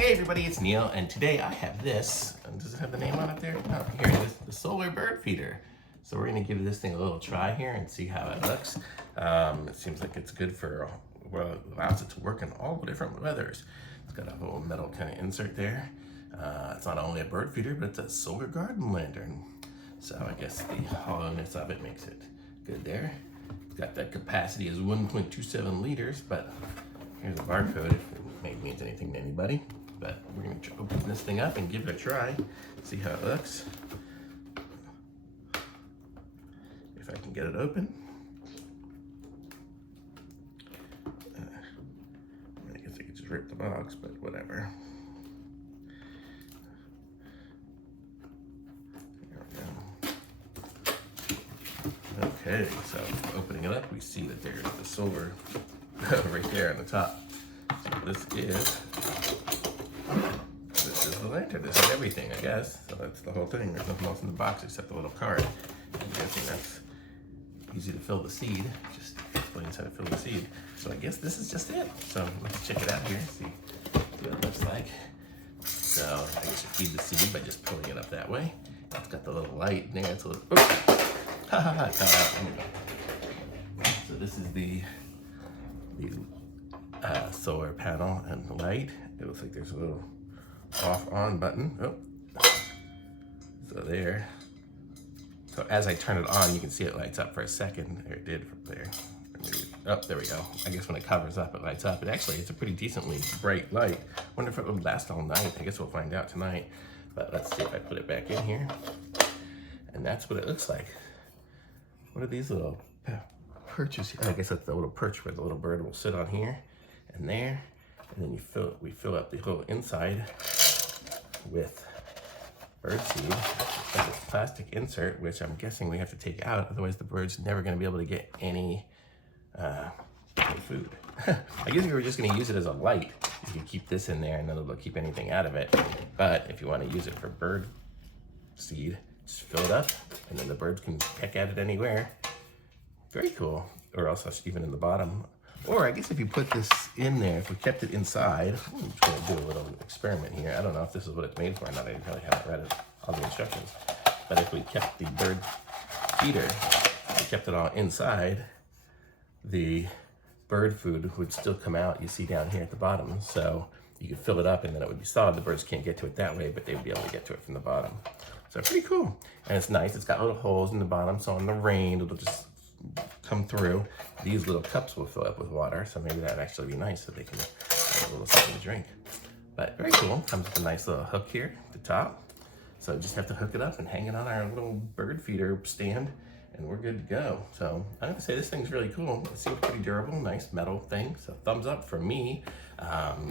Hey everybody, it's Neil, and today I have this. Does it have the name on it there? Oh, here it is, the solar bird feeder. So we're gonna give this thing a little try here and see how it looks. It seems like it's good for, well, it allows it to work in all the different weathers. It's got a little metal kind of insert there. It's not only a bird feeder, but it's a solar garden lantern. So I guess the hollowness of it makes it good there. It's got that capacity is 1.27 liters, but here's a barcode if it means anything to anybody. But we're going to open this thing up and give it a try, see how it looks. If I can get it open. I guess I could just rip the box, but whatever. Okay, so opening it up, we see that there's the solar right there on the top. So this is the lantern. This is everything, I guess. So that's the whole thing. There's nothing else in the box except the little card. I'm guessing that's easy to fill the seed. Just explains how to fill the seed. So I guess this is just it. So let's check it out here, see what it looks like. So I guess you feed the seed by just pulling it up that way. It's got the little light there. It's a little, so this is the solar panel and the light. It looks like there's a little off-on button. Oh, so there. So as I turn it on, you can see it lights up for a second. There, it did there. Oh, there we go. I guess when it covers up, it lights up. And actually, it's a pretty decently bright light. Wonder if it would last all night. I guess we'll find out tonight. But let's see if I put it back in here. And that's what it looks like. What are these little perches here? I guess that's the little perch where the little bird will sit on here and there. And then we fill up the whole inside with bird seed. It's got this plastic insert, which I'm guessing we have to take out, otherwise the bird's never gonna be able to get any food. I guess if you were just gonna use it as a light, you could keep this in there and then it'll keep anything out of it. But if you wanna use it for bird seed, just fill it up and then the birds can peck at it anywhere. Very cool. Or else that's even in the bottom. Or I guess if you put this in there, if we kept it inside, I'm just gonna do a little experiment here. I don't know if this is what it's made for or not. I probably haven't read it, all the instructions. But if we kept the bird feeder, we kept it all inside, the bird food would still come out, you see down here at the bottom. So you could fill it up and then it would be solid. The birds can't get to it that way, but they would be able to get to it from the bottom. So pretty cool. And it's nice, it's got little holes in the bottom, so in the rain, it'll just come through. These little cups will fill up with water, so maybe that'd actually be nice so they can have a little something to drink. But very cool. Comes with a nice little hook here at the top. So just have to hook it up and hang it on our little bird feeder stand, and we're good to go. So I'm gonna say this thing's really cool. It seems pretty durable, nice metal thing. So thumbs up from me.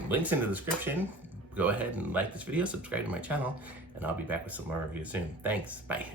Links in the description. Go ahead and like this video, subscribe to my channel, and I'll be back with some more reviews soon. Thanks, bye.